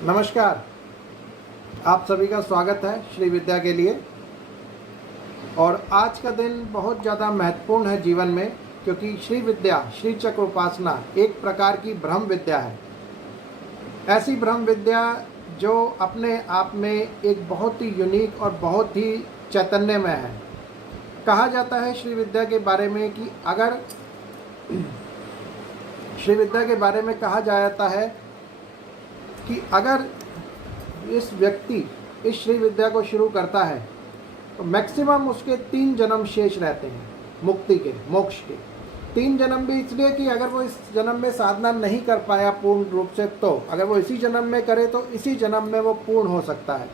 नमस्कार। आप सभी का स्वागत है श्री विद्या के लिए। और आज का दिन बहुत ज़्यादा महत्वपूर्ण है जीवन में, क्योंकि श्री विद्या, श्री चक्र उपासना एक प्रकार की ब्रह्म विद्या है। ऐसी ब्रह्म विद्या जो अपने आप में एक बहुत ही यूनिक और बहुत ही चैतन्यमय है। कहा जाता है श्री विद्या के बारे में कि अगर श्री विद्या के बारे में कहा जाता है कि अगर इस व्यक्ति इस श्री विद्या को शुरू करता है तो मैक्सिमम उसके 3 जन्म शेष रहते हैं मुक्ति के, मोक्ष के। 3 जन्म भी इसलिए कि अगर वो इस जन्म में साधना नहीं कर पाया पूर्ण रूप से, तो अगर वो इसी जन्म में करे तो इसी जन्म में वो पूर्ण हो सकता है।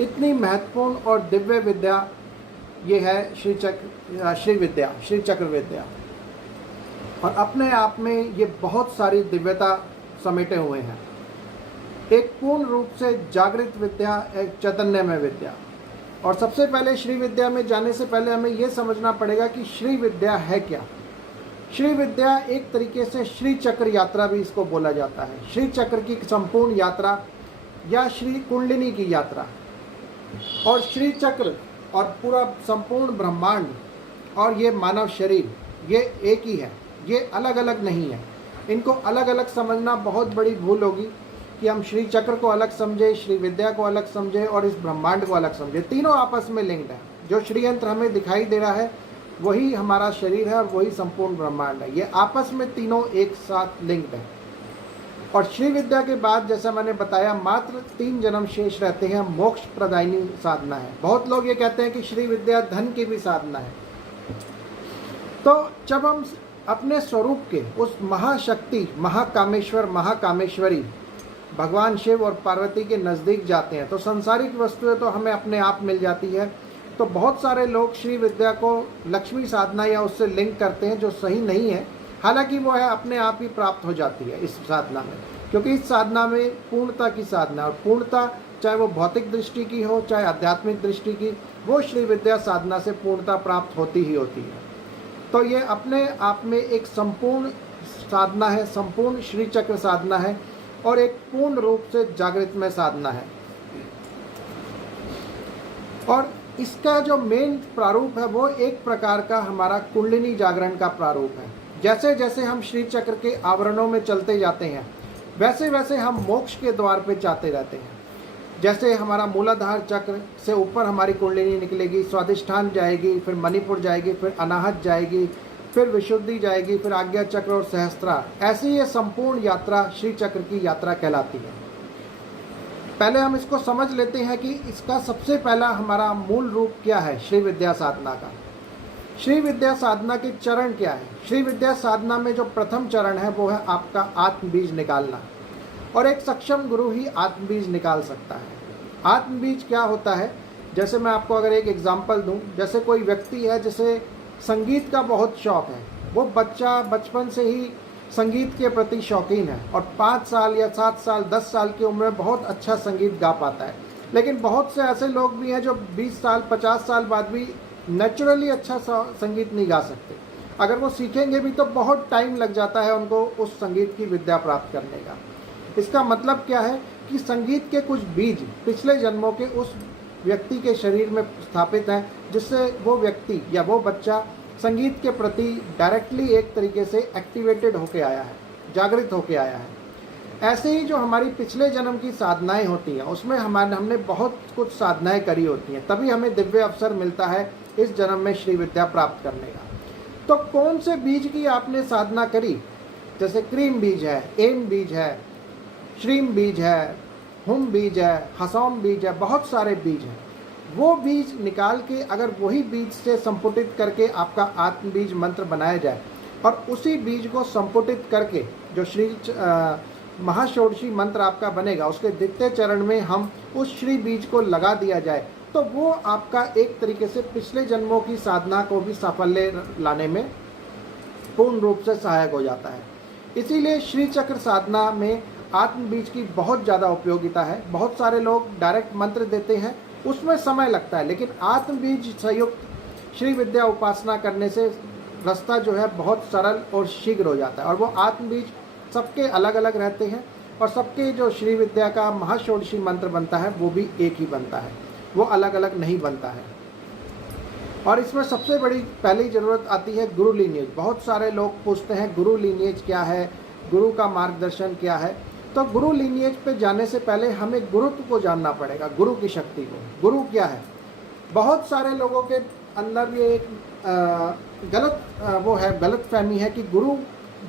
इतनी महत्वपूर्ण और दिव्य विद्या ये है श्री विद्या, श्री चक्र विद्या। और अपने आप में ये बहुत सारी दिव्यता समेटे हुए हैं। एक पूर्ण रूप से जागृत विद्या, एक चैतन्यमय विद्या। और सबसे पहले श्री विद्या में जाने से पहले हमें यह समझना पड़ेगा कि श्री विद्या है क्या। श्री विद्या एक तरीके से श्री चक्र यात्रा भी इसको बोला जाता है। श्री चक्र की संपूर्ण यात्रा या श्री कुंडलिनी की यात्रा। और श्री चक्र और पूरा संपूर्ण ब्रह्मांड और ये मानव शरीर, ये एक ही है, ये अलग अलग नहीं है। इनको अलग अलग समझना बहुत बड़ी भूल होगी कि हम श्री चक्र को अलग समझे, श्री विद्या को अलग समझे और इस ब्रह्मांड को अलग समझे। तीनों आपस में लिंक्ड है। जो श्री यंत्र हमें दिखाई दे रहा है वही हमारा शरीर है और वही संपूर्ण ब्रह्मांड है। ये आपस में तीनों एक साथ लिंक्ड है। और श्री विद्या के बाद जैसा मैंने बताया मात्र 3 जन्म शेष रहते हैं। मोक्ष प्रदायिनी साधना है। बहुत लोग ये कहते हैं कि श्री विद्या धन की भी साधना है। तो जब हम अपने स्वरूप के उस महाशक्ति, महाकामेश्वर, महाकामेश्वरी भगवान शिव और पार्वती के नज़दीक जाते हैं तो संसारिक वस्तुएं तो हमें अपने आप मिल जाती है। तो बहुत सारे लोग श्री विद्या को लक्ष्मी साधना या उससे लिंक करते हैं, जो सही नहीं है। हालांकि वो है अपने आप ही प्राप्त हो जाती है इस साधना में, क्योंकि इस साधना में पूर्णता की साधना, और पूर्णता चाहे वो भौतिक दृष्टि की हो चाहे आध्यात्मिक दृष्टि की, वो श्री विद्या साधना से पूर्णता प्राप्त होती ही होती है। तो ये अपने आप में एक संपूर्ण साधना है, संपूर्ण श्री चक्र साधना है और एक पूर्ण रूप से जागृत में साधना है। और इसका जो मेन प्रारूप है वो एक प्रकार का हमारा कुंडलिनी जागरण का प्रारूप है। जैसे जैसे हम श्री चक्र के आवरणों में चलते जाते हैं वैसे वैसे हम मोक्ष के द्वार पे जाते रहते हैं। जैसे हमारा मूलाधार चक्र से ऊपर हमारी कुंडलिनी निकलेगी, स्वादिष्ठान जाएगी, फिर मणिपुर जाएगी, फिर अनाहत जाएगी, फिर विशुद्धि जाएगी, फिर आज्ञा चक्र और सहस्त्रार। ऐसी ये संपूर्ण यात्रा श्री चक्र की यात्रा कहलाती है। पहले हम इसको समझ लेते हैं कि इसका सबसे पहला हमारा मूल रूप क्या है श्री विद्या साधना का। श्री विद्या साधना के चरण क्या है। श्री विद्या साधना में जो प्रथम चरण है वो है आपका आत्म बीज निकालना। और एक सक्षम गुरु ही आत्म बीज निकाल सकता है। आत्म बीज क्या होता है, जैसे मैं आपको अगर एक एग्जाम्पल दूं, जैसे कोई व्यक्ति है जिसे संगीत का बहुत शौक़ है, वो बच्चा बचपन से ही संगीत के प्रति शौकीन है और 5 साल या 7 साल 10 साल की उम्र में बहुत अच्छा संगीत गा पाता है। लेकिन बहुत से ऐसे लोग भी हैं जो 20 साल 50 साल बाद भी नेचुरली अच्छा संगीत नहीं गा सकते। अगर वो सीखेंगे भी तो बहुत टाइम लग जाता है उनको उस संगीत की विद्या प्राप्त करने का। इसका मतलब क्या है कि संगीत के कुछ बीज पिछले जन्मों के उस व्यक्ति के शरीर में स्थापित हैं, जिससे वो व्यक्ति या वो बच्चा संगीत के प्रति डायरेक्टली एक तरीके से एक्टिवेटेड होके आया है, जागृत होके आया है। ऐसे ही जो हमारी पिछले जन्म की साधनाएं होती हैं उसमें हमने बहुत कुछ साधनाएं करी होती हैं, तभी हमें दिव्य अवसर मिलता है इस जन्म में श्री विद्या प्राप्त करने का। तो कौन से बीज की आपने साधना करी, जैसे क्रीम बीज है, एम बीज है, श्रीम बीज है, हुम बीज है, हसौम बीज है, बहुत सारे बीज हैं। वो बीज निकाल के अगर वही बीज से संपुटित करके आपका आत्म बीज मंत्र बनाया जाए और उसी बीज को संपुटित करके जो श्री महाषोडशी मंत्र आपका बनेगा उसके द्वितीय चरण में हम उस श्री बीज को लगा दिया जाए, तो वो आपका एक तरीके से पिछले जन्मों की साधना को भी साफल्य लाने में पूर्ण रूप से सहायक हो जाता है। इसीलिए श्री चक्र साधना में आत्म बीज की बहुत ज़्यादा उपयोगिता है। बहुत सारे लोग डायरेक्ट मंत्र देते हैं, उसमें समय लगता है, लेकिन आत्म बीज संयुक्त श्री विद्या उपासना करने से रास्ता जो है बहुत सरल और शीघ्र हो जाता है। और वो आत्म बीज सबके अलग अलग रहते हैं और सबके जो श्री विद्या का महाषोडशी मंत्र बनता है वो भी एक ही बनता है, वो अलग अलग नहीं बनता है। और इसमें सबसे बड़ी पहली ज़रूरत आती है गुरु लीनिएज। बहुत सारे लोग पूछते हैं गुरु लीनिएज क्या है, गुरु का मार्गदर्शन क्या है। तो गुरु लीनिएज पे जाने से पहले हमें गुरुत्व को जानना पड़ेगा, गुरु की शक्ति को। गुरु क्या है? बहुत सारे लोगों के अंदर ये एक गलत फहमी है कि गुरु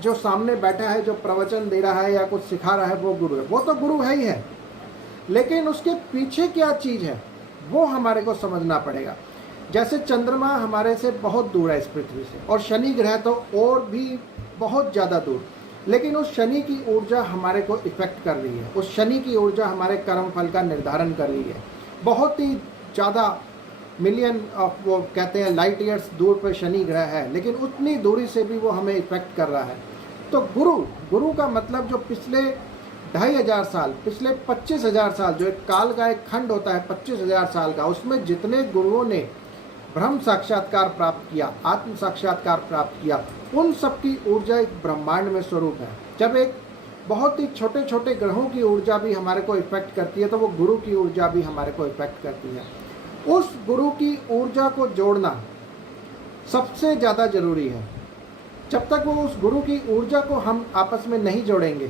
जो सामने बैठा है, जो प्रवचन दे रहा है या कुछ सिखा रहा है, वो गुरु है। वो तो गुरु है ही है, लेकिन उसके पीछे क्या चीज़ है वो हमारे को समझना पड़ेगा। जैसे चंद्रमा हमारे से बहुत दूर है इस पृथ्वी से, और शनि ग्रह तो और भी बहुत ज़्यादा दूर, लेकिन उस शनि की ऊर्जा हमारे को इफेक्ट कर रही है। उस शनि की ऊर्जा हमारे कर्म फल का निर्धारण कर रही है। बहुत ही ज़्यादा मिलियन ऑफ, वो कहते हैं लाइट ईयर्स दूर पर शनि ग्रह है, लेकिन उतनी दूरी से भी वो हमें इफेक्ट कर रहा है। तो गुरु का मतलब जो पिछले 2500 साल, पिछले 25,000 साल, जो एक काल का एक खंड होता है 25,000 साल का, उसमें जितने गुरुओं ने ब्रह्म साक्षात्कार प्राप्त किया, आत्म साक्षात्कार प्राप्त किया, उन सब की ऊर्जा एक ब्रह्मांड में स्वरूप है। जब एक बहुत ही छोटे छोटे ग्रहों की ऊर्जा भी हमारे को इफेक्ट करती है, तो वो गुरु की ऊर्जा भी हमारे को इफेक्ट करती है। उस गुरु की ऊर्जा को जोड़ना सबसे ज़्यादा जरूरी है। जब तक वो उस गुरु की ऊर्जा को हम आपस में नहीं जोड़ेंगे,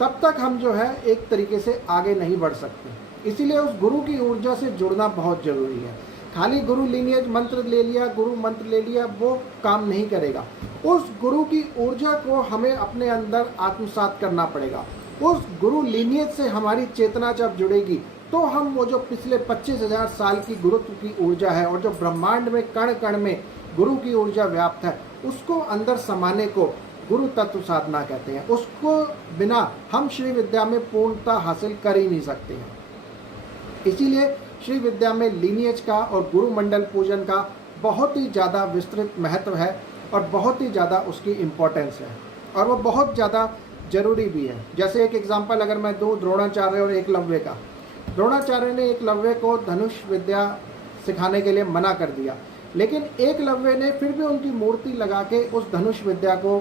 तब तक हम जो है एक तरीके से आगे नहीं बढ़ सकते। इसीलिए उस गुरु की ऊर्जा से जुड़ना बहुत ज़रूरी है। खाली गुरु लीनिएज मंत्र ले लिया, गुरु मंत्र ले लिया, वो काम नहीं करेगा। उस गुरु की ऊर्जा को हमें अपने अंदर आत्मसात करना पड़ेगा। उस गुरु लीनिएज से हमारी चेतना जब जुड़ेगी, तो हम वो जो पिछले 25,000 साल की गुरुत्व की ऊर्जा है, और जो ब्रह्मांड में कण कण में गुरु की ऊर्जा व्याप्त है, उसको अंदर समाने को गुरु तत्व साधना कहते हैं। उसको बिना हम श्री विद्या में पूर्णता हासिल कर ही नहीं सकते हैं। इसीलिए श्री विद्या में लीनिएज का और गुरु मंडल पूजन का बहुत ही ज़्यादा विस्तृत महत्व है, और बहुत ही ज़्यादा उसकी इम्पोर्टेंस है, और वो बहुत ज़्यादा जरूरी भी है। जैसे एक एग्जांपल अगर मैं दूँ द्रोणाचार्य और एकलव्य का। द्रोणाचार्य ने एकलव्य को धनुष विद्या सिखाने के लिए मना कर दिया, लेकिन एकलव्य ने फिर भी उनकी मूर्ति लगा के उस धनुष विद्या को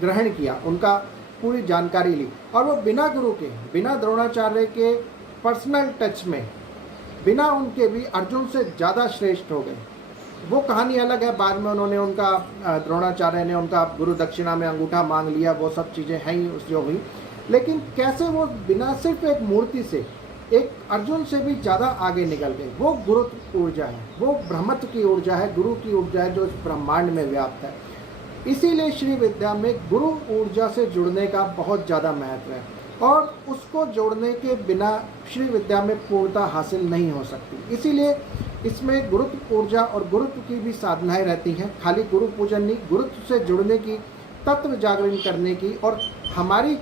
ग्रहण किया, उनका पूरी जानकारी ली, और वो बिना गुरु के, बिना द्रोणाचार्य के पर्सनल टच में, बिना उनके भी अर्जुन से ज़्यादा श्रेष्ठ हो गए। वो कहानी अलग है, बाद में उन्होंने उनका द्रोणाचार्य ने उनका गुरु दक्षिणा में अंगूठा मांग लिया, वो सब चीज़ें हैं ही उस जो हुई। लेकिन कैसे वो बिना सिर्फ एक मूर्ति से एक अर्जुन से भी ज़्यादा आगे निकल गए। वो गुरु ऊर्जा है, वो ब्रह्मत्व की ऊर्जा है, गुरु की ऊर्जा है, जो इस ब्रह्मांड में व्याप्त है। इसीलिए श्री विद्या में गुरु ऊर्जा से जुड़ने का बहुत ज़्यादा महत्व है, और उसको जोड़ने के बिना श्री विद्या में पूर्णता हासिल नहीं हो सकती। इसीलिए इसमें गुरुत्व ऊर्जा और गुरुत्व की भी साधनाएं रहती हैं। खाली गुरु पूजन नहीं, गुरुत्व से जुड़ने की, तत्व जागरण करने की, और हमारी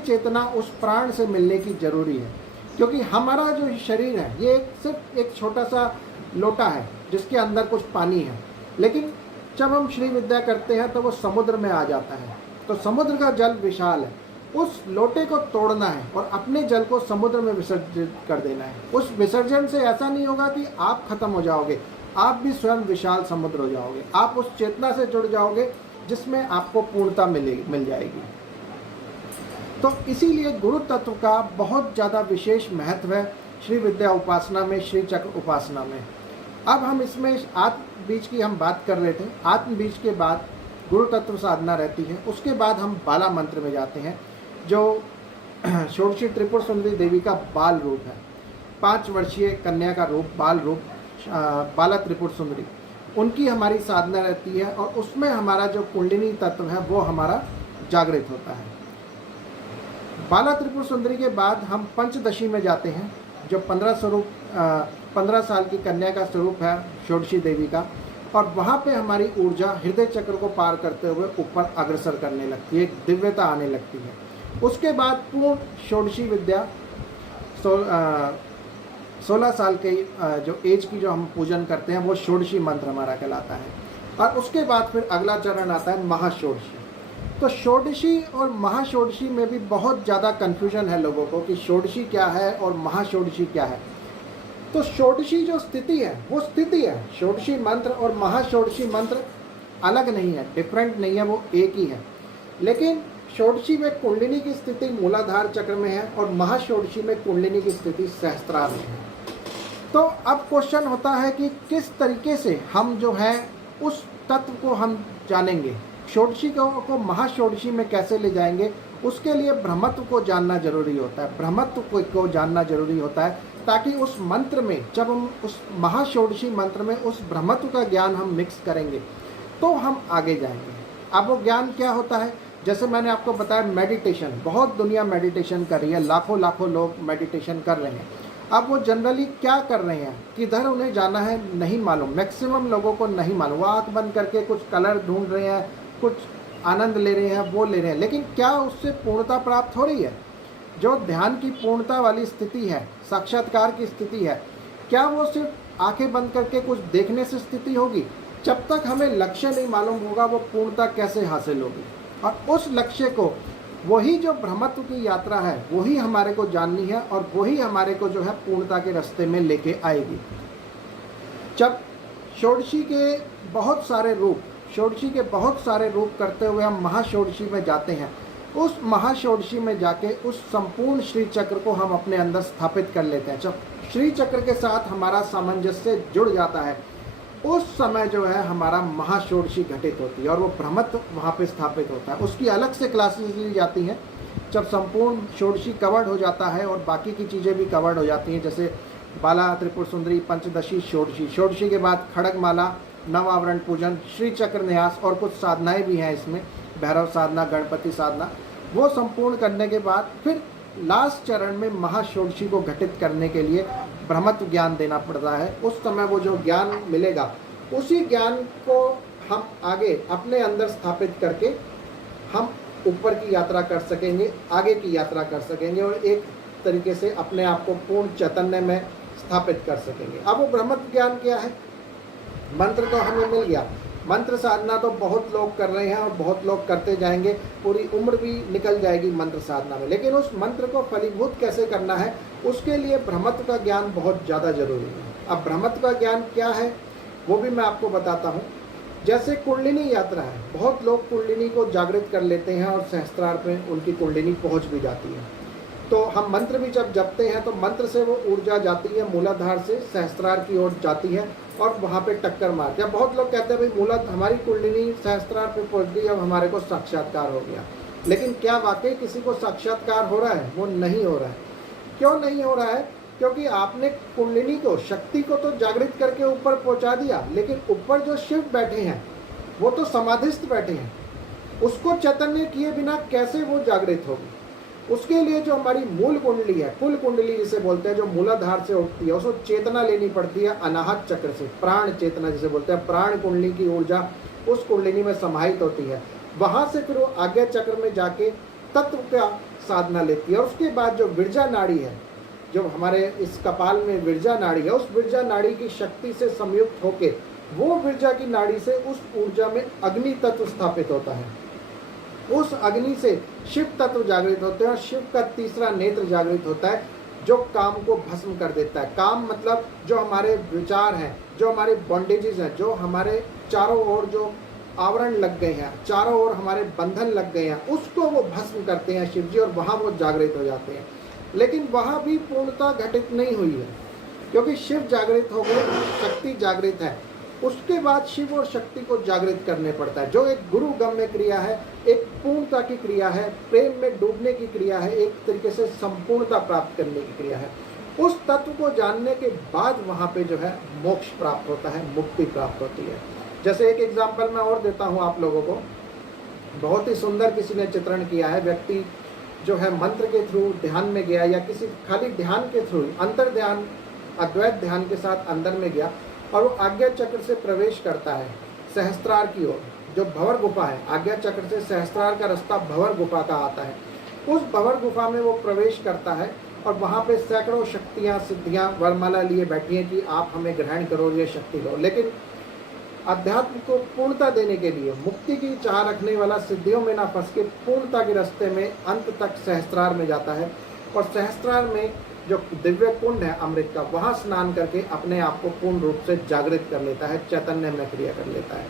चेतना उस प्राण से मिलने की जरूरी है। क्योंकि हमारा जो शरीर है, ये सिर्फ एक छोटा सा लोटा है जिसके अंदर कुछ पानी है, लेकिन जब हम श्री विद्या करते हैं तो वो समुद्र में आ जाता है। तो समुद्र का जल विशाल है, उस लोटे को तोड़ना है और अपने जल को समुद्र में विसर्जित कर देना है। उस विसर्जन से ऐसा नहीं होगा कि आप खत्म हो जाओगे, आप भी स्वयं विशाल समुद्र हो जाओगे। आप उस चेतना से जुड़ जाओगे जिसमें आपको पूर्णता मिल जाएगी। तो इसीलिए गुरु तत्व का बहुत ज़्यादा विशेष महत्व है श्री विद्या उपासना में, श्री चक्र उपासना में। अब हम इसमें आत्म बीज की हम बात कर रहे थे। आत्म बीज के बाद गुरु तत्व साधना रहती है, उसके बाद हम बाला मंत्र में जाते हैं, जो षोडशी त्रिपुर सुंदरी देवी का बाल रूप है। 5 वर्षीय कन्या का रूप, बाल रूप, बाला त्रिपुर सुंदरी, उनकी हमारी साधना रहती है, और उसमें हमारा जो कुंडलिनी तत्व है वो हमारा जागृत होता है। बाला त्रिपुर सुंदरी के बाद हम पंचदशी में जाते हैं, जो 15 साल की कन्या का स्वरूप है षोडशी देवी का, और वहाँ पे हमारी ऊर्जा हृदय चक्र को पार करते हुए ऊपर अग्रसर करने लगती है, एक दिव्यता आने लगती है। उसके बाद पूर्ण षोडशी विद्या 16 साल के जो एज की जो हम पूजन करते हैं वो षोडशी मंत्र हमारा कहलाता है। और उसके बाद फिर अगला चरण आता है महाषोडशी। तो षोडशी और महाषोडशी में भी बहुत ज़्यादा कन्फ्यूजन है लोगों को कि षोडशी क्या है और महाषोडशी क्या है। तो षोडशी जो स्थिति है वो स्थिति है, षोडशी मंत्र और महाषोडशी मंत्र अलग नहीं है, डिफरेंट नहीं है, वो एक ही है। लेकिन षोडशी में कुंडलिनी की स्थिति मूलाधार चक्र में है और महाषोडशी में कुंडलिनी की स्थिति सहस्त्रार में है। तो अब क्वेश्चन होता है कि किस तरीके से हम जो है उस तत्व को हम जानेंगे, षोडशी को महाषोडशी में कैसे ले जाएंगे। उसके लिए ब्रह्मत्व को जानना जरूरी होता है, ब्रह्मत्व को जानना जरूरी होता है, ताकि उस मंत्र में जब हम उस महाषोडशी मंत्र में उस ब्रह्मत्व का ज्ञान हम मिक्स करेंगे तो हम आगे जाएंगे। अब वो ज्ञान क्या होता है, जैसे मैंने आपको बताया मेडिटेशन, बहुत दुनिया मेडिटेशन कर रही है, लाखों लाखों लोग मेडिटेशन कर रहे हैं। अब वो जनरली क्या कर रहे हैं, किधर उन्हें जाना है नहीं मालूम, मैक्सिमम लोगों को नहीं मालूम। वो आँख बंद करके कुछ कलर ढूंढ रहे हैं, कुछ आनंद ले रहे हैं, वो ले रहे हैं, लेकिन क्या उससे पूर्णता प्राप्त हो रही है? जो ध्यान की पूर्णता वाली स्थिति है, साक्षात्कार की स्थिति है, क्या वो सिर्फ आंखें बंद करके कुछ देखने से स्थिति होगी? जब तक हमें लक्ष्य नहीं मालूम होगा वो पूर्णता कैसे हासिल होगी। और उस लक्ष्य को, वही जो ब्रह्मत्व की यात्रा है, वही हमारे को जाननी है और वही हमारे को जो है पूर्णता के रास्ते में लेके आएगी। जब षोडशी के बहुत सारे रूप करते हुए हम महाषोडशी में जाते हैं, उस महाषोडशी में जाके उस संपूर्ण श्री चक्र को हम अपने अंदर स्थापित कर लेते हैं। जब श्री चक्र के साथ हमारा सामंजस्य जुड़ जाता है, उस समय जो है हमारा महाषोडशी घटित होती है और वो ब्रह्मत्व वहाँ पे स्थापित होता है। उसकी अलग से क्लासेस ली जाती हैं जब संपूर्ण षोडशी कवर्ड हो जाता है और बाकी की चीज़ें भी कवर्ड हो जाती हैं, जैसे बाला त्रिपुर सुंदरी, पंचदशी, षोडशी के बाद खड़गमाला, नवावरण पूजन, श्री चक्र न्यास और कुछ साधनाएं भी हैं इसमें, भैरव साधना, गणपति साधना। वो संपूर्ण करने के बाद फिर लास्ट चरण में महाषोडशी को घटित करने के लिए ब्रह्मत्व ज्ञान देना पड़ता है। उस समय वो जो ज्ञान मिलेगा, उसी ज्ञान को हम आगे अपने अंदर स्थापित करके हम ऊपर की यात्रा कर सकेंगे, आगे की यात्रा कर सकेंगे और एक तरीके से अपने आप को पूर्ण चैतन्य में स्थापित कर सकेंगे। अब वो ब्रह्मत्व ज्ञान क्या है? मंत्र तो हमें मिल गया, मंत्र साधना तो बहुत लोग कर रहे हैं और बहुत लोग करते जाएंगे, पूरी उम्र भी निकल जाएगी मंत्र साधना में, लेकिन उस मंत्र को फलीभूत कैसे करना है, उसके लिए ब्रह्मत्व का ज्ञान बहुत ज़्यादा जरूरी है। अब ब्रह्मत्व का ज्ञान क्या है वो भी मैं आपको बताता हूँ। जैसे कुंडलिनी यात्रा है, बहुत लोग कुंडलिनी को जागृत कर लेते हैं और सहस्त्रार पे उनकी कुंडलिनी पहुँच भी जाती है। तो हम मंत्र भी जब जपते हैं तो मंत्र से वो ऊर्जा जाती है मूलाधार से सहस्त्रार की ओर जाती है और वहाँ पे टक्कर मारती है। बहुत लोग कहते हैं भाई हमारी कुंडलिनी सहस्त्रार पे पहुँच गई, अब हमारे को साक्षात्कार हो गया, लेकिन क्या वाकई किसी को साक्षात्कार हो रहा है? वो नहीं हो रहा है। क्यों नहीं हो रहा है? क्योंकि आपने कुंडलिनी को, शक्ति को तो जागृत करके ऊपर पहुँचा दिया, लेकिन ऊपर जो शिव बैठे हैं वो तो समाधिस्थ बैठे हैं, उसको चैतन्य किए बिना कैसे वो जागृत होगी? उसके लिए जो हमारी मूल कुंडली है, कुल कुंडली जिसे बोलते हैं, जो मूलाधार से उठती है, उसको चेतना लेनी पड़ती है अनाहत चक्र से, प्राण चेतना जिसे बोलते हैं। प्राण कुंडली की ऊर्जा उस कुंडली में समाहित होती है, वहाँ से फिर वो आज्ञा चक्र में जाके तत्व का साधना लेती है। और उसके बाद जो विरजा नाड़ी है, जो हमारे इस कपाल में विरजा नाड़ी है, उस विरजा नाड़ी की शक्ति से संयुक्त होके वो विरजा की नाड़ी से उस ऊर्जा में अग्नि तत्व स्थापित होता है। उस अग्नि से शिव तत्व जागृत होते हैं और शिव का तीसरा नेत्र जागृत होता है, जो काम को भस्म कर देता है। काम मतलब जो हमारे विचार हैं, जो हमारे बॉन्डेजेस हैं, जो हमारे चारों ओर जो आवरण लग गए हैं, चारों ओर हमारे बंधन लग गए हैं, उसको वो भस्म करते हैं शिव जी, और वहाँ वो जागृत हो जाते हैं। लेकिन वहाँ भी पूर्णता घटित नहीं हुई है, क्योंकि शिव जागृत हो गए, शक्ति जागृत है, उसके बाद शिव और शक्ति को जागृत करने पड़ता है, जो एक गुरु गम्य क्रिया है, एक पूर्णता की क्रिया है, प्रेम में डूबने की क्रिया है, एक तरीके से संपूर्णता प्राप्त करने की क्रिया है। उस तत्व को जानने के बाद वहाँ पे जो है मोक्ष प्राप्त होता है, मुक्ति प्राप्त होती है। जैसे एक एग्जाम्पल मैं और देता हूँ आप लोगों को, बहुत ही सुंदर किसी ने चित्रण किया है। व्यक्ति जो है मंत्र के थ्रू ध्यान में गया, या किसी खाली ध्यान के थ्रू, अंतर ध्यान, अद्वैत ध्यान के साथ अंदर में गया, और वो आज्ञा चक्र से प्रवेश करता है सहस्त्रार की ओर। जो भंवर गुफा है, आज्ञा चक्र से सहस्त्रार का रास्ता भंवर गुफा का आता है। उस भंवर गुफा में वो प्रवेश करता है और वहाँ पे सैकड़ों शक्तियाँ, सिद्धियाँ वरमाला लिए बैठी हैं कि आप हमें ग्रहण करो, ये शक्ति लो। लेकिन अध्यात्म को पूर्णता देने के लिए, मुक्ति की चाह रखने वाला सिद्धियों में ना फंस के पूर्णता के रास्ते में अंत तक सहस्त्रार में जाता है, और सहस्त्रार में जो दिव्य कुंड है अमृत का, वहाँ स्नान करके अपने आप को पूर्ण रूप से जागृत कर लेता है, चैतन्य में क्रिया कर लेता है।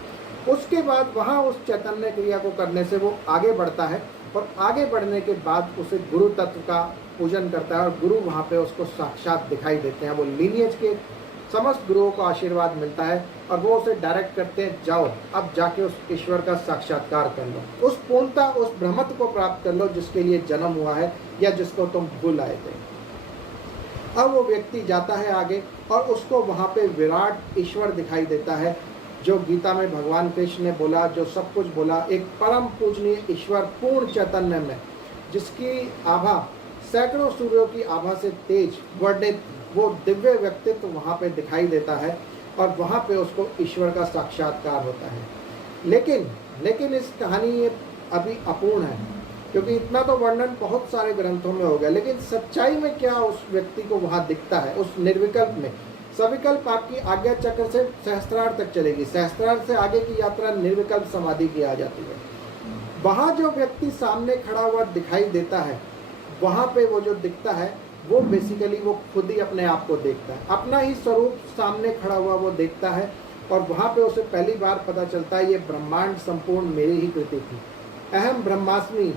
उसके बाद वहाँ उस चैतन्य क्रिया को करने से वो आगे बढ़ता है और आगे बढ़ने के बाद उसे गुरु तत्व का पूजन करता है और गुरु वहाँ पे उसको साक्षात दिखाई देते हैं। वो लीनियज के समस्त गुरुओं को आशीर्वाद मिलता है और वो उसे डायरेक्ट करते हैं, जाओ अब जाके उस ईश्वर का साक्षात्कार कर लो, उस पूर्णता उस ब्रह्मत्व को प्राप्त कर लो जिसके लिए जन्म हुआ है या जिसको तुम भूल आए थे। अब वो व्यक्ति जाता है आगे और उसको वहाँ पे विराट ईश्वर दिखाई देता है, जो गीता में भगवान कृष्ण ने बोला, जो सब कुछ बोला, एक परम पूजनीय ईश्वर पूर्ण चैतन्य में, जिसकी आभा सैकड़ों सूर्यों की आभा से तेज वर्णित वो दिव्य व्यक्तित्व वहाँ पे दिखाई देता है और वहाँ पे उसको ईश्वर का साक्षात्कार होता है। लेकिन इस कहानी ये अभी अपूर्ण है, क्योंकि इतना तो वर्णन बहुत सारे ग्रंथों में हो गया, लेकिन सच्चाई में क्या उस व्यक्ति को वहाँ दिखता है उस निर्विकल्प में। सविकल्प आपकी आज्ञा चक्र से सहस्त्रार तक चलेगी, सहस्त्रार से आगे की यात्रा निर्विकल्प समाधि की आ जाती है। वहाँ जो व्यक्ति सामने खड़ा हुआ दिखाई देता है, वहाँ पे वो जो दिखता है वो बेसिकली वो खुद ही अपने आप को देखता है, अपना ही स्वरूप सामने खड़ा हुआ वो देखता है और वहाँ पे उसे पहली बार पता चलता है ये ब्रह्मांड संपूर्ण मेरी ही कृति थी। अहम ब्रह्मास्मि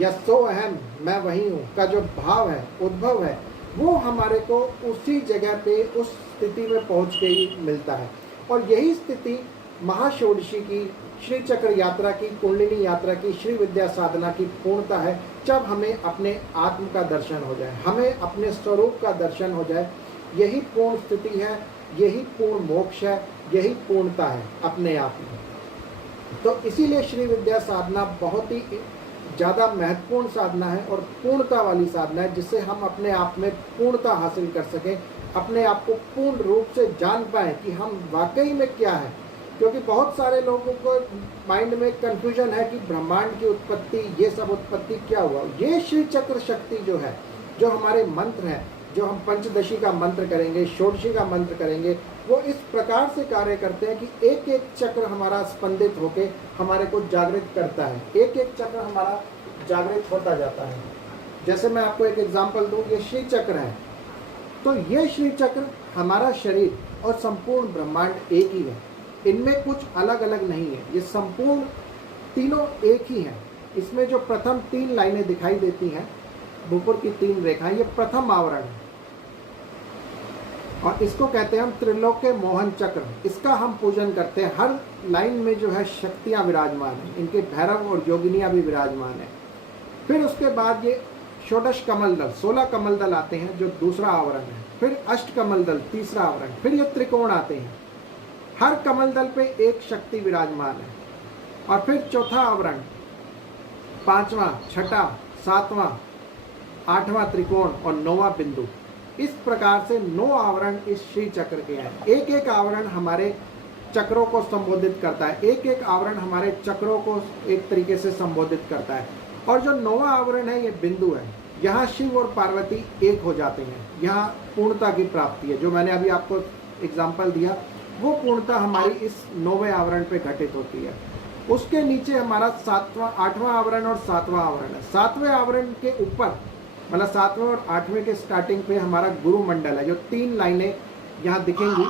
या सो अहम मैं वही हूँ का जो भाव है, उद्भव है, वो हमारे को उसी जगह पे उस स्थिति में पहुँच के ही मिलता है। और यही स्थिति महाषोडशी की, श्री चक्र यात्रा की, कुंडलिनी यात्रा की, श्री विद्या साधना की पूर्णता है, जब हमें अपने आत्म का दर्शन हो जाए, हमें अपने स्वरूप का दर्शन हो जाए। यही पूर्ण स्थिति है, यही पूर्ण मोक्ष है, यही पूर्णता है अपने आप में। तो इसीलिए श्री विद्या साधना बहुत ही ज़्यादा महत्वपूर्ण साधना है और पूर्णता वाली साधना है, जिससे हम अपने आप में पूर्णता हासिल कर सकें, अपने आप को पूर्ण रूप से जान पाएँ कि हम वाकई में क्या है। क्योंकि बहुत सारे लोगों को माइंड में कंफ्यूजन है कि ब्रह्मांड की उत्पत्ति, ये सब उत्पत्ति क्या हुआ। ये श्री चक्र शक्ति जो है, जो हमारे मंत्र हैं, जो हम पंचदशी का मंत्र करेंगे, षोडशी का मंत्र करेंगे, वो इस प्रकार से कार्य करते हैं कि एक एक चक्र हमारा स्पंदित होके हमारे को जागृत करता है, एक एक चक्र हमारा जागृत होता जाता है। जैसे मैं आपको एक एग्जाम्पल दूँ, ये श्री चक्र है, तो ये श्री चक्र हमारा शरीर और संपूर्ण ब्रह्मांड एक ही है, इनमें कुछ अलग अलग नहीं है, ये संपूर्ण तीनों एक ही हैं। इसमें जो प्रथम 3 लाइनें दिखाई देती हैं, ऊपर की 3 रेखाएं, ये प्रथम आवरण है और इसको कहते हैं हम त्रिलोक्य मोहन चक्र। इसका हम पूजन करते हैं। हर लाइन में जो है शक्तियाँ विराजमान हैं, इनके भैरव और योगिनियाँ भी विराजमान हैं। फिर उसके बाद ये षोडश कमल दल, 16 कमल दल आते हैं जो दूसरा आवरण है। फिर अष्ट कमल दल तीसरा आवरण। फिर ये त्रिकोण आते हैं, हर कमल दल पे एक शक्ति विराजमान है। और फिर चौथा आवरण, 5वां, 6वां, 7वां, 8वां त्रिकोण और 9वां बिंदु। इस प्रकार से 9 आवरण इस श्री चक्र के हैं। एक एक आवरण हमारे चक्रों को संबोधित करता है, एक एक आवरण हमारे चक्रों को एक तरीके से संबोधित करता है। और जो 9वां आवरण है, ये बिंदु है, यहाँ शिव और पार्वती एक हो जाते हैं, यहाँ पूर्णता की प्राप्ति है। जो मैंने अभी आपको एग्जाम्पल दिया, वो पूर्णता हमारी इस 9वें आवरण पे घटित होती है। उसके नीचे हमारा 7वां, 8वां आवरण और 7वां आवरण है। 7वें आवरण के ऊपर, मतलब 7वें और 8वें के स्टार्टिंग पे हमारा गुरु मंडल है। जो 3 लाइनें यहाँ दिखेंगी,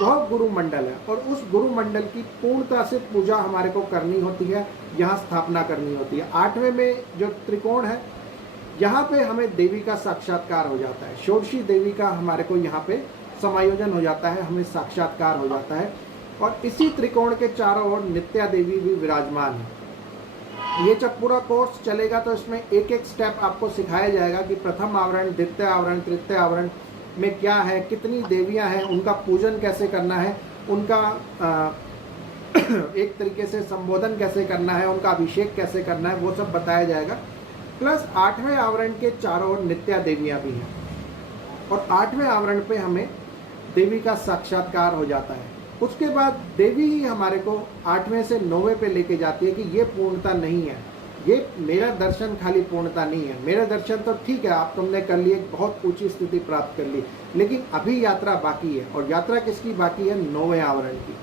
वह गुरु मंडल है। और उस गुरु मंडल की पूर्णता से पूजा हमारे को करनी होती है, यहाँ स्थापना करनी होती है। 8वें में जो त्रिकोण है, यहाँ पे हमें देवी का साक्षात्कार हो जाता है, षोडशी देवी का हमारे को यहाँ पे समायोजन हो जाता है, हमें साक्षात्कार हो जाता है। और इसी त्रिकोण के चारों ओर नित्या देवी भी विराजमान है। ये जब पूरा कोर्स चलेगा तो इसमें एक एक स्टेप आपको सिखाया जाएगा कि प्रथम आवरण, द्वितीय आवरण, तृतीय आवरण में क्या है, कितनी देवियां हैं, उनका पूजन कैसे करना है, उनका एक तरीके से संबोधन कैसे करना है, उनका अभिषेक कैसे करना है, वो सब बताया जाएगा। प्लस 8वें आवरण के चारों ओर नित्या देवियां भी हैं और 8वें आवरण पे हमें देवी का साक्षात्कार हो जाता है। उसके बाद देवी ही हमारे को 8वें से 9वें पे लेके जाती है कि ये पूर्णता नहीं है, ये मेरा दर्शन खाली पूर्णता नहीं है। मेरा दर्शन तो ठीक है, आप तुमने कर लिए, बहुत ऊंची स्थिति प्राप्त कर ली, लेकिन अभी यात्रा बाकी है। और यात्रा किसकी बाकी है? 9वें आवरण की।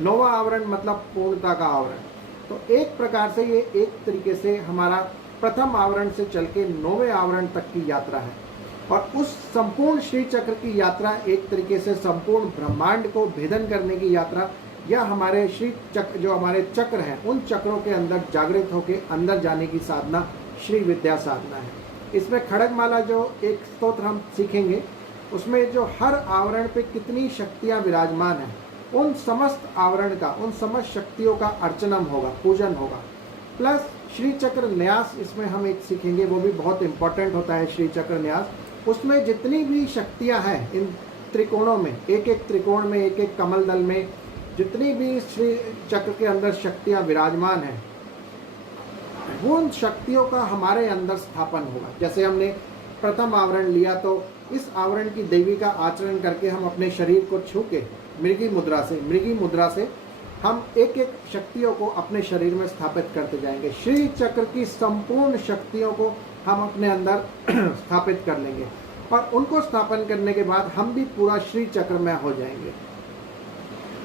9वां आवरण मतलब पूर्णता का आवरण। तो एक प्रकार से ये एक तरीके से हमारा प्रथम आवरण से चल के 9वें आवरण तक की यात्रा है। और उस संपूर्ण श्री चक्र की यात्रा एक तरीके से संपूर्ण ब्रह्मांड को भेदन करने की यात्रा, या हमारे श्री चक्र, जो हमारे चक्र हैं, उन चक्रों के अंदर जागृत होकर अंदर जाने की साधना श्री विद्या साधना है। इसमें खड़गमाला जो एक स्तोत्र हम सीखेंगे, उसमें जो हर आवरण पे कितनी शक्तियाँ विराजमान हैं, उन समस्त आवरण का, उन समस्त शक्तियों का अर्चनम होगा, पूजन होगा। प्लस श्री चक्र न्यास इसमें हम एक सीखेंगे, वो भी बहुत इंपॉर्टेंट होता है श्री चक्र न्यास। उसमें जितनी भी शक्तियां हैं इन त्रिकोणों में, एक एक त्रिकोण में, एक एक कमल दल में जितनी भी श्री चक्र के अंदर शक्तियां विराजमान हैं, वो उन शक्तियों का हमारे अंदर स्थापन होगा। जैसे हमने प्रथम आवरण लिया, तो इस आवरण की देवी का आचरण करके हम अपने शरीर को छू के मृगी मुद्रा से हम एक एक शक्तियों को अपने शरीर में स्थापित करते जाएंगे। श्री चक्र की संपूर्ण शक्तियों को हम अपने अंदर स्थापित कर लेंगे और उनको स्थापन करने के बाद हम भी पूरा श्री चक्र में हो जाएंगे।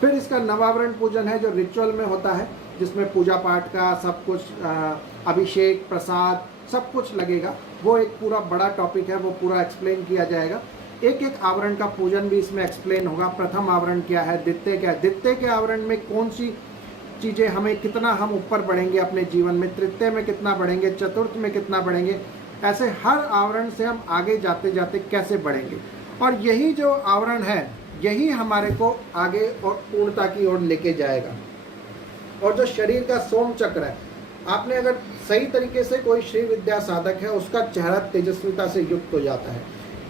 फिर इसका नवावरण पूजन है, जो रिचुअल में होता है, जिसमें पूजा पाठ का सब कुछ, अभिषेक, प्रसाद सब कुछ लगेगा। वो एक पूरा बड़ा टॉपिक है, वो पूरा एक्सप्लेन किया जाएगा। एक एक आवरण का पूजन भी इसमें एक्सप्लेन होगा। प्रथम आवरण क्या है, द्वितीय क्या है, द्वितीय के आवरण में कौन सी चीज़ें हमें, कितना हम ऊपर बढ़ेंगे अपने जीवन में, तृतीय में कितना बढ़ेंगे, चतुर्थ में कितना बढ़ेंगे, ऐसे हर आवरण से हम आगे जाते जाते कैसे बढ़ेंगे। और यही जो आवरण है, यही हमारे को आगे और पूर्णता की ओर लेके जाएगा। और जो शरीर का सोम चक्र है, आपने अगर सही तरीके से कोई श्री विद्या साधक है, उसका चेहरा तेजस्विता से युक्त हो जाता है,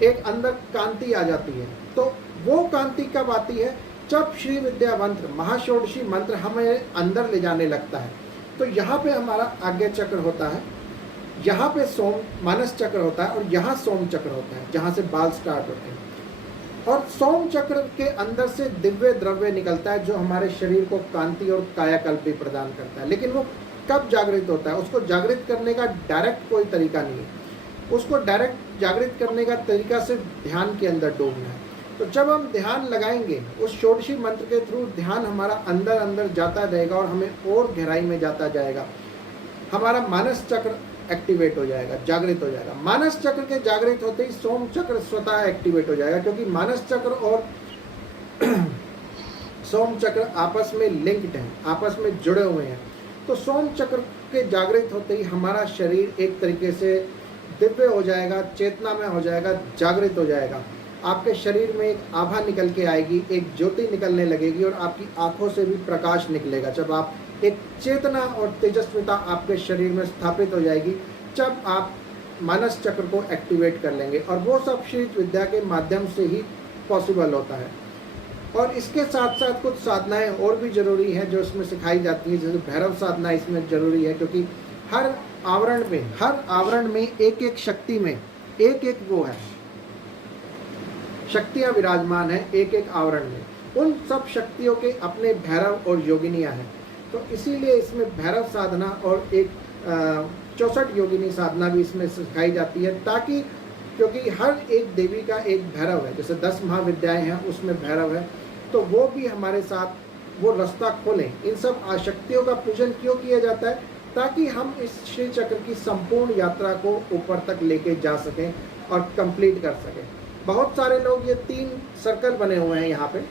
एक अंदर कांति आ जाती है। तो वो कांति कब आती है, जब श्री विद्या मंत्र, महाषोडशी मंत्र हमें अंदर ले जाने लगता है। तो यहाँ पे हमारा आज्ञा चक्र होता है, यहाँ पे सोम मानस चक्र होता है और यहाँ सोम चक्र होता है, जहाँ से बाल स्टार्ट होते हैं। और सोम चक्र के अंदर से दिव्य द्रव्य निकलता है, जो हमारे शरीर को कांति और कायाकल्प भी प्रदान करता है। लेकिन वो कब जागृत होता है, उसको जागृत करने का डायरेक्ट कोई तरीका नहीं है। उसको डायरेक्ट जागृत करने का तरीका सिर्फ ध्यान के अंदर डूबना है। तो जब हम ध्यान लगाएंगे, उस षोडशी मंत्र के थ्रू ध्यान हमारा अंदर अंदर जाता रहेगा और हमें और गहराई में जाता जाएगा। हमारा मानस चक्र एक्टिवेट हो जाएगा, जागृत हो जाएगा। मानस चक्र के जागृत होते ही सोम चक्र स्वतः एक्टिवेट हो जाएगा, क्योंकि मानस चक्र और सोम चक्र आपस में लिंक्ड हैं, आपस में जुड़े हुए हैं। तो सोम चक्र के जागृत होते ही हमारा शरीर एक तरीके से दिव्य हो जाएगा, चेतना में हो जाएगा, जागृत हो जाएगा। आपके शरीर में एक आभा निकल के आएगी, एक ज्योति निकलने लगेगी और आपकी आंखों से भी प्रकाश निकलेगा। जब आप एक चेतना और तेजस्विता आपके शरीर में स्थापित हो जाएगी, जब आप मानस चक्र को एक्टिवेट कर लेंगे। और वो सब श्री विद्या के माध्यम से ही पॉसिबल होता है। और इसके साथ साथ कुछ साधनाएं और भी जरूरी हैं जो इसमें सिखाई जाती है, जैसे भैरव साधना इसमें जरूरी है, क्योंकि हर आवरण में एक एक शक्ति में एक एक वो है, शक्तियां विराजमान है एक एक आवरण में। उन सब शक्तियों के अपने भैरव और योगिनियां हैं। तो इसीलिए इसमें भैरव साधना और एक 64 योगिनी साधना भी इसमें सिखाई जाती है, ताकि, क्योंकि हर एक देवी का एक भैरव है। जैसे 10 महाविद्याएं हैं, उसमें भैरव है, तो वो भी हमारे साथ वो रास्ता खोलें। इन सब आशक्तियों का पूजन क्यों किया जाता है, ताकि हम इस श्री चक्र की संपूर्ण यात्रा को ऊपर तक लेके जा सकें और कंप्लीट कर सकें। बहुत सारे लोग, ये 3 सर्कल बने हुए हैं यहाँ पे,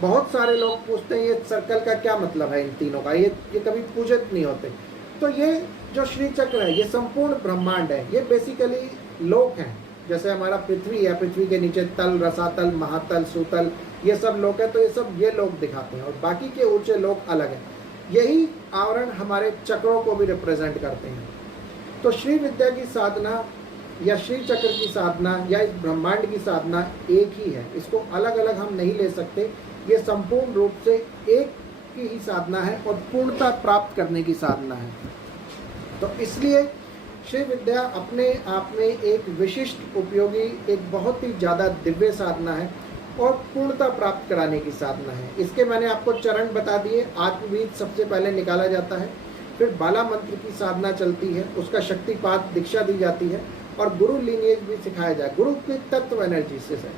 बहुत सारे लोग पूछते हैं ये सर्कल का क्या मतलब है, इन तीनों का, ये कभी पूजित नहीं होते। तो ये जो श्री चक्र है, ये संपूर्ण ब्रह्मांड है। ये बेसिकली लोक हैं, जैसे हमारा पृथ्वी है, पृथ्वी के नीचे तल, रसातल, महातल, सुतल, ये सब लोक है। तो ये लोग दिखाते हैं और बाकी के ऊंचे लोक अलग हैं। यही आवरण हमारे चक्रों को भी रिप्रेजेंट करते हैं। तो श्री विद्या की साधना या श्री चक्र की साधना या इस ब्रह्मांड की साधना एक ही है, इसको अलग अलग हम नहीं ले सकते। ये संपूर्ण रूप से एक की ही साधना है और पूर्णता प्राप्त करने की साधना है। तो इसलिए श्री विद्या अपने आप में एक विशिष्ट, उपयोगी, एक बहुत ही ज़्यादा दिव्य साधना है और पूर्णता प्राप्त कराने की साधना है। इसके मैंने आपको चरण बता दिए। आत्मबीज सबसे पहले निकाला जाता है, फिर बाला मंत्र की साधना चलती है, उसका शक्तिपात दीक्षा दी जाती है और गुरु लीनिएज भी सिखाया जाए। गुरु की तत्व एनर्जी से है,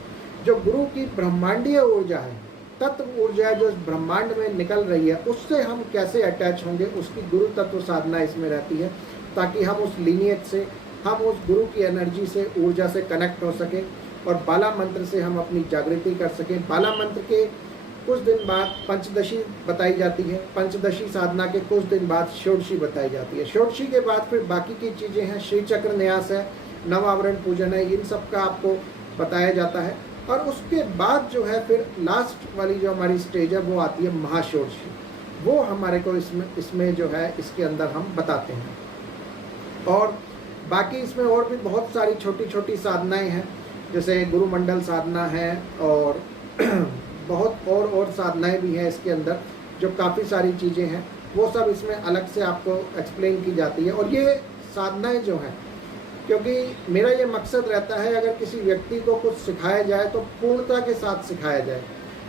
जो गुरु की ब्रह्मांडीय ऊर्जा है, तत्व ऊर्जा है जो इस ब्रह्मांड में निकल रही है, उससे हम कैसे अटैच होंगे, उसकी गुरु तत्व साधना इसमें रहती है, ताकि हम उस लीनिएज से, हम उस गुरु की एनर्जी से, ऊर्जा से कनेक्ट हो सकें और बाला मंत्र से हम अपनी जागृति कर सकें। बाला मंत्र के कुछ दिन बाद पंचदशी बताई जाती है, पंचदशी साधना के कुछ दिन बाद षोडशी बताई जाती है, षोडशी के बाद फिर बाकी की चीज़ें हैं, श्री चक्र न्यास है, नवावरण पूजन है, इन सब का आपको बताया जाता है। और उसके बाद जो है फिर लास्ट वाली जो हमारी स्टेज है वो आती है महाषोडशी, वो हमारे को इसमें जो है इसके अंदर हम बताते हैं। और बाकी इसमें और भी बहुत सारी छोटी छोटी साधनाएं हैं, जैसे गुरुमंडल साधना है और बहुत और साधनाएं भी हैं इसके अंदर, जो काफ़ी सारी चीज़ें हैं, वो सब इसमें अलग से आपको एक्सप्लेन की जाती है। और ये साधनाएं जो हैं, क्योंकि मेरा ये मकसद रहता है अगर किसी व्यक्ति को कुछ सिखाया जाए तो पूर्णता के साथ सिखाया जाए।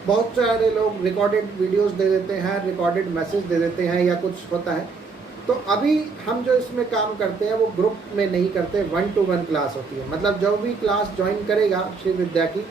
बहुत सारे लोग रिकॉर्डेड वीडियोस दे देते हैं, रिकॉर्डेड मैसेज दे देते हैं या कुछ होता है, तो अभी हम जो इसमें काम करते हैं वो ग्रुप में नहीं करते, 1-to-1 क्लास होती है। मतलब जो भी क्लास ज्वाइन करेगा श्री विद्या की,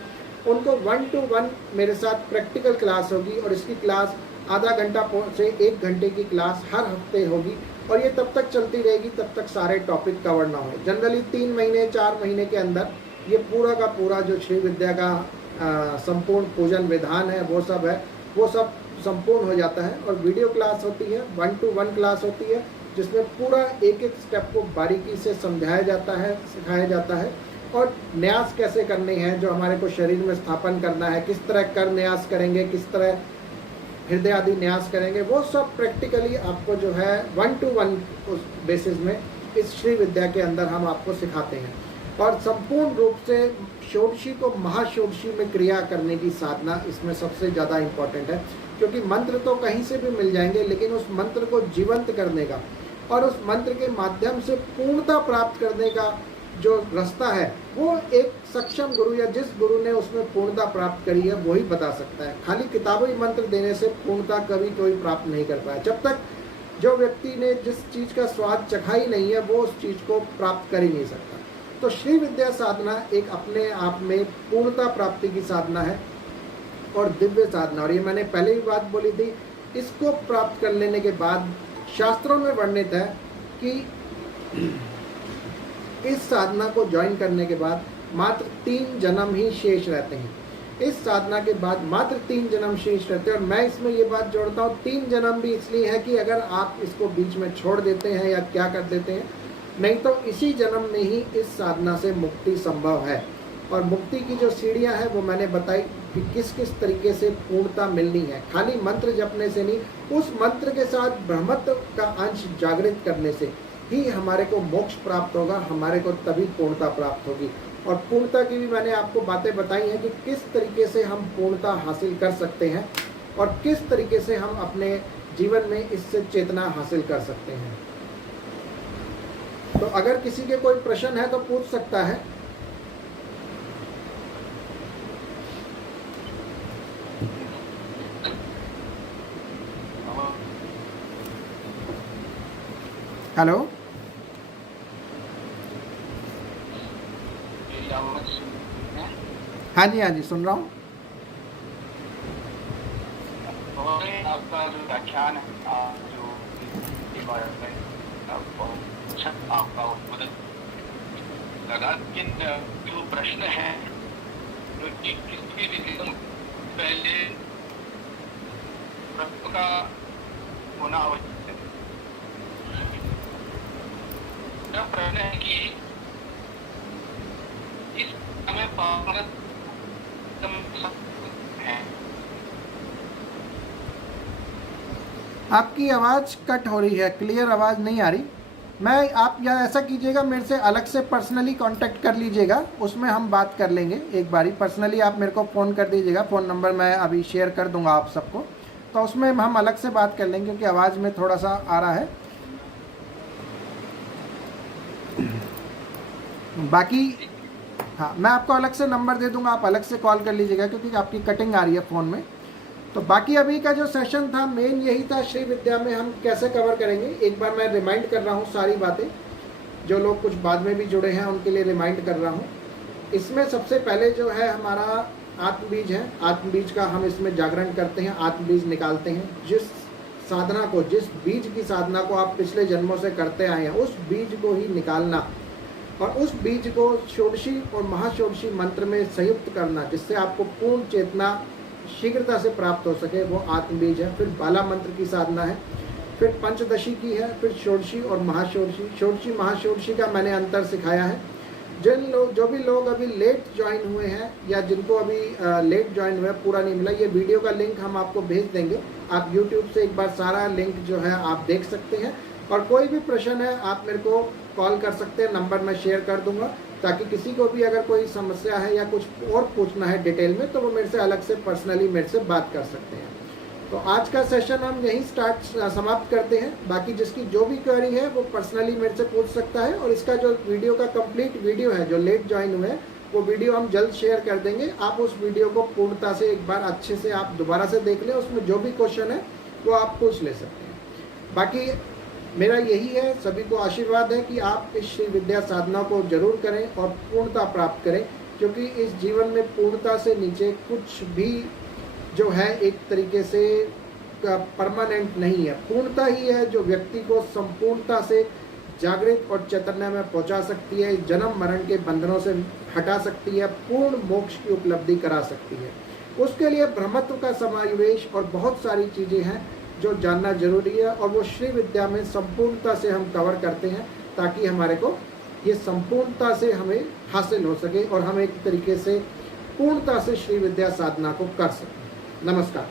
उनको 1-to-1 मेरे साथ प्रैक्टिकल क्लास होगी, और इसकी क्लास आधा घंटा से 1 घंटे की क्लास हर हफ्ते होगी, और ये तब तक चलती रहेगी तब तक सारे टॉपिक कवर ना हो। जनरली 3 महीने 4 महीने के अंदर ये पूरा का पूरा जो श्री विद्या का संपूर्ण पूजन विधान है वो सब है, वो सब संपूर्ण हो जाता है। और वीडियो क्लास होती है, 1-to-1 क्लास होती है, जिसमें पूरा एक एक स्टेप को बारीकी से समझाया जाता है, सिखाया जाता है। और न्यास कैसे करने हैं, जो हमारे को शरीर में स्थापन करना है, किस तरह कर न्यास करेंगे, किस तरह हृदय आदि न्यास करेंगे, वो सब प्रैक्टिकली आपको जो है 1-to-1 बेसिस में इस श्री विद्या के अंदर हम आपको सिखाते हैं। और संपूर्ण रूप से षोडशी को महाषोडशी में क्रिया करने की साधना इसमें सबसे ज़्यादा इम्पॉर्टेंट है, क्योंकि मंत्र तो कहीं से भी मिल जाएंगे, लेकिन उस मंत्र को जीवंत करने का और उस मंत्र के माध्यम से पूर्णता प्राप्त करने का जो रास्ता है वो एक सक्षम गुरु या जिस गुरु ने उसमें पूर्णता प्राप्त करी है वही बता सकता है। खाली किताबी मंत्र देने से पूर्णता कभी कोई प्राप्त नहीं कर पाया। जब तक जो व्यक्ति ने जिस चीज़ का स्वाद चखा ही नहीं है वो उस चीज़ को प्राप्त कर ही नहीं सकता। तो श्री विद्या साधना एक अपने आप में पूर्णता प्राप्ति की साधना है और दिव्य साधना। और ये मैंने पहले भी बात बोली थी, इसको प्राप्त कर लेने के बाद शास्त्रों में वर्णित है कि इस साधना को ज्वाइन करने के बाद मात्र 3 जन्म ही शेष रहते हैं। इस साधना के बाद मात्र 3 जन्म शेष रहते हैं। और मैं इसमें ये बात जोड़ता हूँ, 3 जन्म भी इसलिए है कि अगर आप इसको बीच में छोड़ देते हैं या क्या कर देते हैं, नहीं तो इसी जन्म में ही इस साधना से मुक्ति संभव है। और मुक्ति की जो सीढ़ियाँ हैं वो मैंने बताई कि किस किस तरीके से पूर्णता मिलनी है। खाली मंत्र जपने से नहीं, उस मंत्र के साथ ब्रह्मत्व का अंश जागृत करने से ही हमारे को मोक्ष प्राप्त होगा, हमारे को तभी पूर्णता प्राप्त होगी। और पूर्णता की भी मैंने आपको बातें बताई हैं कि किस तरीके से हम पूर्णता हासिल कर सकते हैं और किस तरीके से हम अपने जीवन में इससे चेतना हासिल कर सकते हैं। तो अगर किसी के कोई प्रश्न है तो पूछ सकता है। हेलो, हाँ जी, हाँ जी, सुन रहा हूँ। आपका जो व्याख्यान है जो आपका मदद लगा, लेकिन जो प्रश्न है किसी भी पहले प्रश्न का होना आवश्यक है। प्रश्न है कि इस समय पावन है। आपकी आवाज़ कट हो रही है, क्लियर आवाज़ नहीं आ रही। मैं आप या ऐसा कीजिएगा, मेरे से अलग से पर्सनली कांटेक्ट कर लीजिएगा, उसमें हम बात कर लेंगे। एक बारी पर्सनली आप मेरे को फ़ोन कर दीजिएगा, फ़ोन नंबर मैं अभी शेयर कर दूंगा आप सबको, तो उसमें हम अलग से बात कर लेंगे क्योंकि आवाज़ में थोड़ा सा आ रहा है। बाकी हाँ, मैं आपको अलग से नंबर दे दूंगा, आप अलग से कॉल कर लीजिएगा क्योंकि आपकी कटिंग आ रही है फ़ोन में। तो बाकी अभी का जो सेशन था मेन यही था, श्री विद्या में हम कैसे कवर करेंगे। एक बार मैं रिमाइंड कर रहा हूँ सारी बातें, जो लोग कुछ बाद में भी जुड़े हैं उनके लिए रिमाइंड कर रहा हूँ। इसमें सबसे पहले जो है हमारा आत्मबीज है, आत्मबीज का हम इसमें जागरण करते हैं, आत्मबीज निकालते हैं। जिस साधना को, जिस बीज की साधना को आप पिछले जन्मों से करते आए हैं उस बीज को ही निकालना और उस बीज को षोडशी और महाषोडशी मंत्र में संयुक्त करना, जिससे आपको पूर्ण चेतना शीघ्रता से प्राप्त हो सके वो आत्मबीज है। फिर बाला मंत्र की साधना है, फिर पंचदशी की है, फिर षोडशी और महाषोडशी। षोडशी महाषोडशी का मैंने अंतर सिखाया है। जो भी लोग अभी लेट ज्वाइन हुए हैं या जिनको अभी लेट ज्वाइन हुए पूरा नहीं मिला, ये वीडियो का लिंक हम आपको भेज देंगे। आप YouTube से एक बार सारा लिंक जो है आप देख सकते हैं, और कोई भी प्रश्न है आप मेरे को कॉल कर सकते हैं, नंबर मैं शेयर कर दूंगा, ताकि किसी को भी अगर कोई समस्या है या कुछ और पूछना है डिटेल में तो वो मेरे से अलग से पर्सनली मेरे से बात कर सकते हैं। तो आज का सेशन हम यहीं समाप्त करते हैं। बाकी जिसकी जो भी क्वेरी है वो पर्सनली मेरे से पूछ सकता है, और इसका जो वीडियो का कंप्लीट वीडियो है, जो लेट ज्वाइन हुए हैं, वो वीडियो हम जल्द शेयर कर देंगे। आप उस वीडियो को पूर्णता से एक बार अच्छे से आप दोबारा से देख लें, उसमें जो भी क्वेश्चन है वो आप पूछ ले सकते हैं। बाकी मेरा यही है, सभी को आशीर्वाद है कि आप इस श्री विद्या साधना को जरूर करें और पूर्णता प्राप्त करें, क्योंकि इस जीवन में पूर्णता से नीचे कुछ भी जो है एक तरीके से परमानेंट नहीं है। पूर्णता ही है जो व्यक्ति को संपूर्णता से जागृत और चैतन्य में पहुंचा सकती है, जन्म मरण के बंधनों से हटा सकती है, पूर्ण मोक्ष की उपलब्धि करा सकती है। उसके लिए ब्रह्मत्व का समावेश और बहुत सारी चीज़ें हैं जो जानना जरूरी है, और वो श्री विद्या में संपूर्णता से हम कवर करते हैं, ताकि हमारे को ये संपूर्णता से हमें हासिल हो सके और हम एक तरीके से पूर्णता से श्री विद्या साधना को कर सकें। नमस्कार।